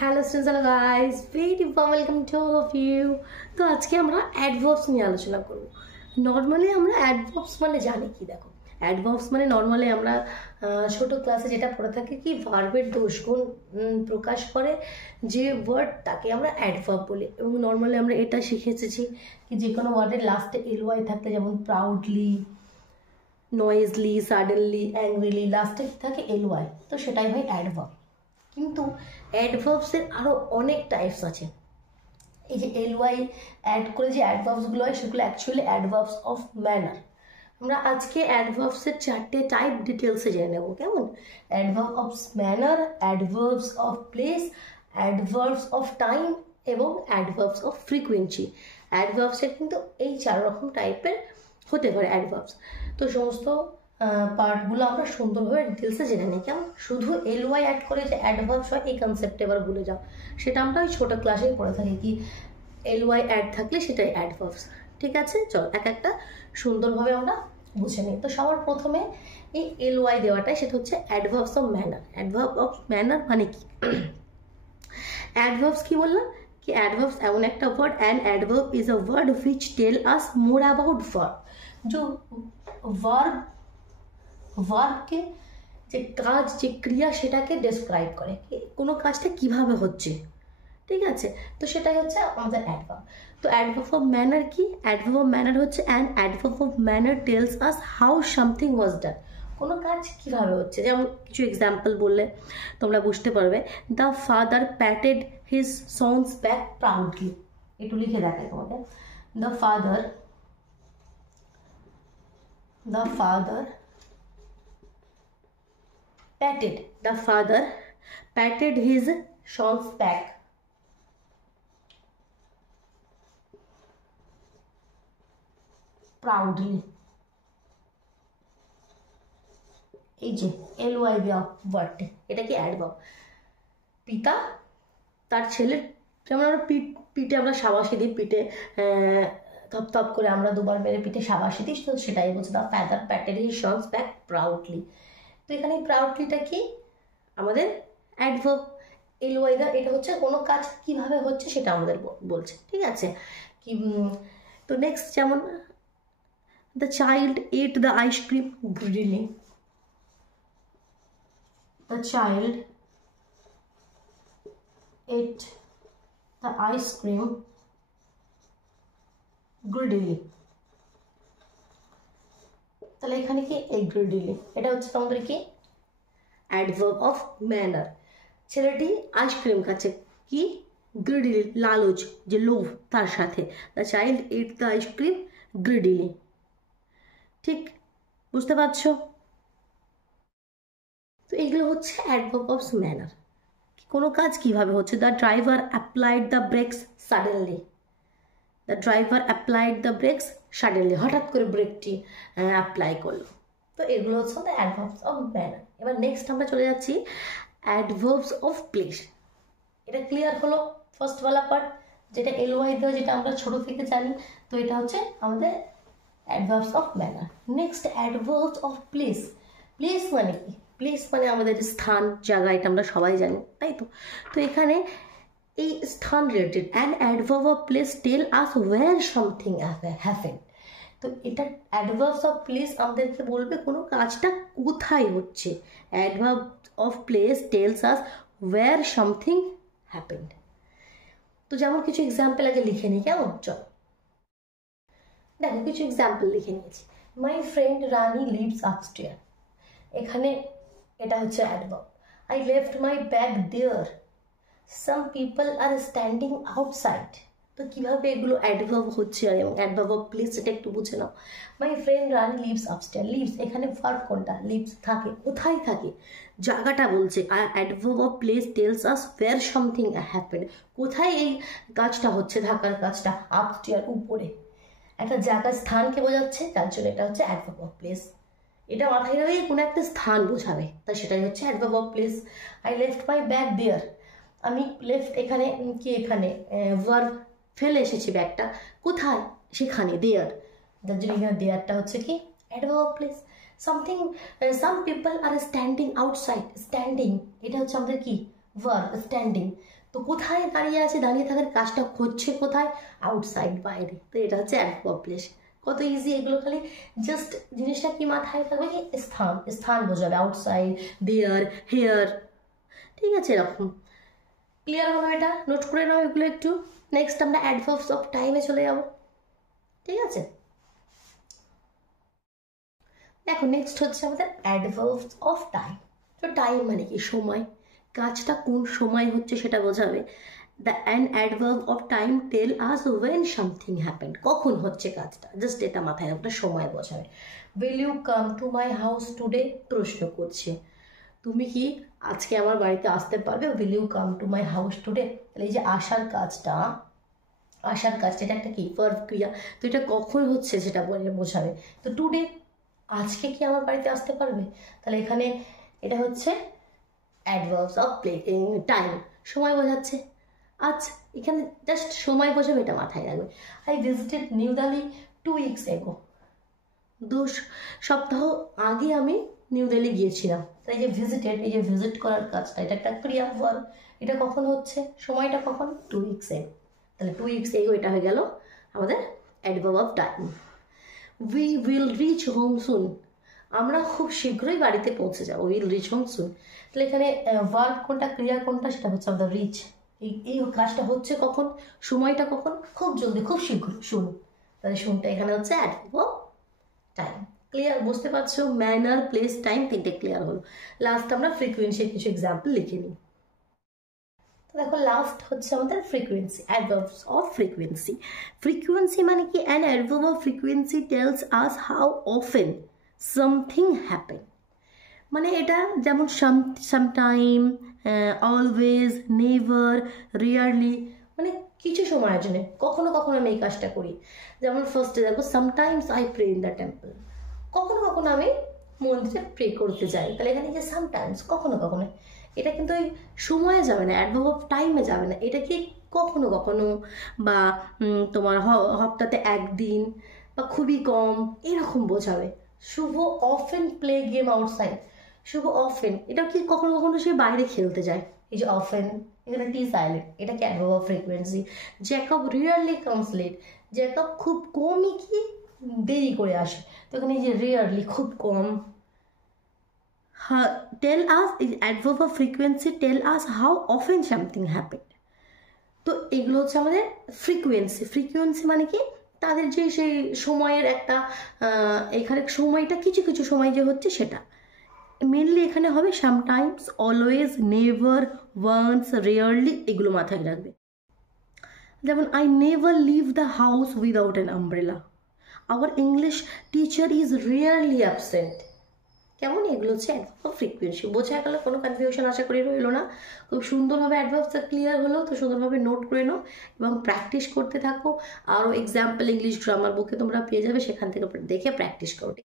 Hello students, hello guys, very welcome to all of you. তো আজকে আমরা adverbs নিয়ে আলোচনা করব। নর্মালি আমরা অ্যাডভার্বস মানে জানি কি, দেখো অ্যাডভার্বস মানে নর্মালি আমরা ছোট ক্লাসে যেটা পড়ে থাকি কি ভার্বের দোষগুণ প্রকাশ করে যে ওয়ার্ড তাকে আমরা অ্যাডভার্ব বলি। এবং নর্মালি আমরা এটা শিখে এসেছি কি যে কোনো ওয়ার্ডের লাস্টে এলওয়াই থাকলে, যেমন প্রাউডলি, নয়েজলি, সাডেনলি, অ্যাংরিলি, লাস্টে থাকে এলওয়াই, তো সেটাই হয় অ্যাডভার্ব। কিন্তু অ্যাডভার্বসের আরও অনেক টাইপস আছে। এই যে এলওয়াই অ্যাড করে যে অ্যাডভার্বসগুলো হয় সেগুলো অ্যাকচুয়ালি অ্যাডভার্বস অফ ম্যানার। আমরা আজকে অ্যাডভার্বসের 4টে টাইপ ডিটেলসে জেনে নেব, কেমন? Adverb of manner, adverbs of place, adverbs of time এবং অ্যাডভার্বস অফ ফ্রিকুয়েন্সি। অ্যাডভার্বসের কিন্তু এই 4 রকম টাইপের হতে পারে অ্যাডভার্বস। তো সমস্ত পার্টগুলো আমরা সুন্দরভাবে ডিটেলসে জেনে নিই, কেমন? শুধু এলওয়াই অ্যাড করে যে অ্যাডভার্বস হয় এই কনসেপ্টে এবার ভুলে যাও, সেটা আমরা ওই ছোটো ক্লাসেই পড়ে থাকি কি এলওয়াই অ্যাড থাকলে সেটাই অ্যাডভার্বস। ঠিক আছে, চল এক একটা সুন্দরভাবে আমরা বুঝে নিই। তো সবার প্রথমে এই এলওয়াই দেওয়াটাই, সেটা হচ্ছে adverbs of manner. Adverb of manner মানে কি? অ্যাডভার্বস কি বললাম কি অ্যাডভার্বস এমন একটা word, and adverb is a word which tell us more about verb. जो ভার্বকে যে কাজ, যে ক্রিয়া, সেটাকে ডেসক্রাইব করে, কোনো কাজটা কিভাবে হচ্ছে। ঠিক আছে, তো সেটাই হচ্ছে আমাদের অ্যাডভার্ব। তো অ্যাডভার্ব অফ ম্যানার কি? অ্যাডভার্ব অফ ম্যানার হচ্ছে an adverb of manner tells us how something was done. কোনো কাজ কিভাবে হচ্ছে, যেমন কিছু এক্সাম্পল বললে তোমরা বুঝতে পারবে। The father প্যাটেড his sons back proudly. একটু লিখে দেখাই তোমাকে। The father patted his son's back proudly. এই যে এলওয়াই দেওয়া ওয়ার্ডটি, এটা কি অ্যাডভার্ব। পিতা তার ছেলের, যেমন আমরা পিঠে আমরা শাবাশি দিই, পিঠে থপ করে আমরা দুবার মেরে পিঠে শাবাশি দিই, তো সেটাই বলছে the father প্যাটেড his sons back proudly. তো এখানে প্রাউডলিটা কি আমাদের অ্যাডভার্ব। এলওয়াই দা, এটা হচ্ছে কোনো কাজ কিভাবে হচ্ছে সেটা আমাদের বলছে। ঠিক আছে, কি তো নেক্সট, যেমন the child ate the ice cream greedily. The child ate the ice cream greedily. তাহলে এখানে কি এই গ্রিডিলি, এটা হচ্ছে তোমাদের কি অ্যাডভার্ব অফ ম্যানার। ছেলেটি আইসক্রিম খাচ্ছে, কি গ্রিডিলি, লালচ, যে লোভ তার সাথে। The child ate the ice cream greedily. ঠিক বুঝতে পারছো? তো এগুলো হচ্ছে অ্যাডভার্ব অফ ম্যানার, কোনো কাজ কিভাবে হচ্ছে। The driver applied the ব্রেকস suddenly. The driver applied the ব্রেকস suddenly, হঠাৎ করে ব্রেকটি অ্যাপ্লাই করলো। তো এগুলো হচ্ছে দ্য অ্যাডভার্বস অফ ম্যানার। এবার নেক্সট আমরা চলে যাচ্ছি অ্যাডভার্বস অফ প্লেস। এটা ক্লিয়ার হলো ফার্স্ট ওয়ালা পার্ট, যেটা এলওয়াই দেওয়া, যেটা আমরা ছোট থেকে জানি। তো এটা হচ্ছে আমাদের adverbs of manner. Next adverbs of place. Place মানে কি? প্লেস মানে আমাদের স্থান, জায়গা, এটা আমরা সবাই জানি, তাই তো। তো এখানে এই স্থান related, an adverb of place tell us where something happen. তো এটা অ্যাডভার্বস অফ প্লেস আমাদেরকে বলবে কোনো কাজটা কোথায় হচ্ছে। Adverb of place tells us where something happened. তো যেমন কিছু এক্সাম্পল আগে লিখে নিই, কেমন? চলো দেখো কিছু এক্সাম্পল লিখে নিয়েছি। My friend Rani lives upstair. এখানে এটা হচ্ছে adverb. I left my bag there. Some people are standing outside. তো কীভাবে এগুলো অ্যাডভার্ব হচ্ছে এবং অ্যাডভার্ব অফ প্লেস সেটা একটু বুঝে নাও। My friend Rani lives upstair. Lives এখানে ভার্ব কোনটা? লিভস থাকে, কোথায় থাকে, জায়গাটা বলছে। আর adverb of place tells us where something happened, কোথায় এই কাজটা হচ্ছে, থাকার কাজটা। আপস্টেয়ার উপরে, একটা জায়গার স্থানকে বোঝাচ্ছে, তার জন্য এটা হচ্ছে অ্যাডভার্ব অফ প্লেস। এটা মাথায় রাখলেই কোনো একটা স্থান বোঝাবে, তাই সেটাই হচ্ছে adverb of place. I left my bag there. আমি লেফট এখানে কি, এখানে ভার্ব ফেলে এসেছি ব্যাগটা, কোথায়? সেখানে, দেয়ার। যার জন্য এখানে দেয়ারটা হচ্ছে কি adverb of place. Something, some people are standing outside. Standing এটা হচ্ছে আমাদের কি ভার্ব, স্ট্যান্ডিং। তো কোথায় দাঁড়িয়ে আছে, দাঁড়িয়ে থাকার কাজটা হচ্ছে কোথায়, আউটসাইড, বাইরে। তো এটা হচ্ছে অ্যাডভার্ব প্লেস। কত ইজি এগুলো, খালি জাস্ট জিনিসটা কি মাথায় থাকবে কি স্থান, স্থান বোঝাবে, আউটসাইড, দেয়ার, হেয়ার, ঠিক আছে এরকম। ক্লিয়ার হলো? এটা নোট করে নাও এগুলো একটু। নেক্সট আমরা অ্যাডভার্বস অফ টাইমে চলে যাব, ঠিক আছে। দেখো নেক্সট হচ্ছে আমাদের অ্যাডভার্বস অফ টাইম। তো টাইম মানে কি, সময়, কাজটা কোন সময় হচ্ছে সেটা বোঝাবে। An adverb of time tell us when something happened, কখন হচ্ছে কাজটা, জাস্ট এটা মাথায় একটা সময় বোঝাবে। Will you come to my house today, প্রশ্ন করছে তুমি কি আজকে আমার বাড়িতে আসতে পারবে, will you come to my house today. তাহলে এই যে আসার কাজটা, আসার কাজটা এটা একটা কি ভার্ব ক্রিয়া, তো এটা কখন হচ্ছে সেটা বোঝাবে। তো টুডে, আজকে কি আমার বাড়িতে আসতে পারবে, তাহলে এখানে এটা হচ্ছে অ্যাডভার্বস অফ টাইম, সময় বোঝাচ্ছে। আচ্ছা এখানে জাস্ট সময় বোঝাবে, এটা মাথায় রাখবে। I visited new Delhi 2 weeks ago, 2 সপ্তাহ আগে আমি নিউ দিল্লি গিয়েছিলাম। তাই যে ভিজিটেড, এই যে ভিজিট করার কাজটা, এটা একটা ক্রিয়া ভার্ব, এটা কখন হচ্ছে, সময়টা কখন, 2 weeks ago। তাহলে 2 weeks ago এটা হয়ে গেল আমাদের adverb of time. We will reach home soon, আমরা খুব শীঘ্রই বাড়িতে পৌঁছে যাবো, উইল রিচ হোম সুন। তাহলে এখানে ভার্ব কোনটা, ক্রিয়া কোনটা, সেটা হচ্ছে আমাদের রিচ। এই কাজটা হচ্ছে কখন, সময়টা কখন, খুব জলদি, খুব শীঘ্র, শুন। তাহলে শুনটা এখানে হচ্ছে অ্যাডভার্ব অফ টাইম। ক্লিয়ার? বুঝতে পারছো? ম্যানার, প্লেস, টাইম, তিনটে ক্লিয়ার হলো। লাস্ট আমরা ফ্রিকুয়েন্সির কিছু এক্সাম্পল লিখে নিই। তো দেখো লাস্ট হচ্ছে আমাদের frequency, adverbs of frequency. Frequency মানে কি, an adverb of frequency tales us how often something happen. মানে এটা যেমন সামটাইম, অলওয়েজ, নেভার, রিয়ারলি, মানে কিছু সময়ের জন্য, কখনো কখনো আমি এই কাজটা করি। যেমন ফার্স্টে দেখো sometimes I pray in the temple, কখনো কখনো আমি মন্দিরে প্রে করতে যাই। তাহলে এখানে যে সামটাইমস, কখনো কখনো, এটা কিন্তু ওই সময়ে যাবে না, অ্যাডভার্ব অফ টাইমে যাবে না, এটা কি কখনো কখনো, বা তোমার হপ্তাতে একদিন, বা খুবই কম, এরকম বোঝাবে। শুভ অফেন প্লে গেম আউটসাইড, শুভ অফেন, এটা কি কখনো কখনো সে বাইরে খেলতে যায়, এই যে অফেন, এখানে টি সাইলেন্ট, এটা কি adverb of frequency. Jacob rarely comes late, Jacob খুব কমই কি দেরি করে আসে, তো এখানে এই যে রিয়ারলি, খুব কম। Tell us, adverb of frequency tell us how often something happen. তো এগুলো হচ্ছে আমাদের ফ্রিকোয়েন্সি। ফ্রিকোয়েন্সি মানে কি, তাদের যে সেই সময়ের একটা, এখানে সময়টা কিছু কিছু সময় যে হচ্ছে সেটা মেনলি এখানে হবে sometimes, always, never, once, rarely, এগুলো মাথায় রাখবে। যেমন I never leave the house without an umbrella, our English teacher is rarely absent. কেমন, এগুলো হচ্ছে অ্যাডভার্ব অফ ফ্রিকোয়েন্সি। বোঝা গেল? কোনো কনফিউশন আশা করি রইলো না। খুব সুন্দরভাবে অ্যাডভার্বটা ক্লিয়ার হলো, তো সুন্দরভাবে নোট করে নাও এবং প্র্যাকটিস করতে থাকো। আরও এক্সাম্পল ইংলিশ গ্রামার বুকে তোমরা পেয়ে যাবে, সেখান থেকে দেখে প্র্যাকটিস করো।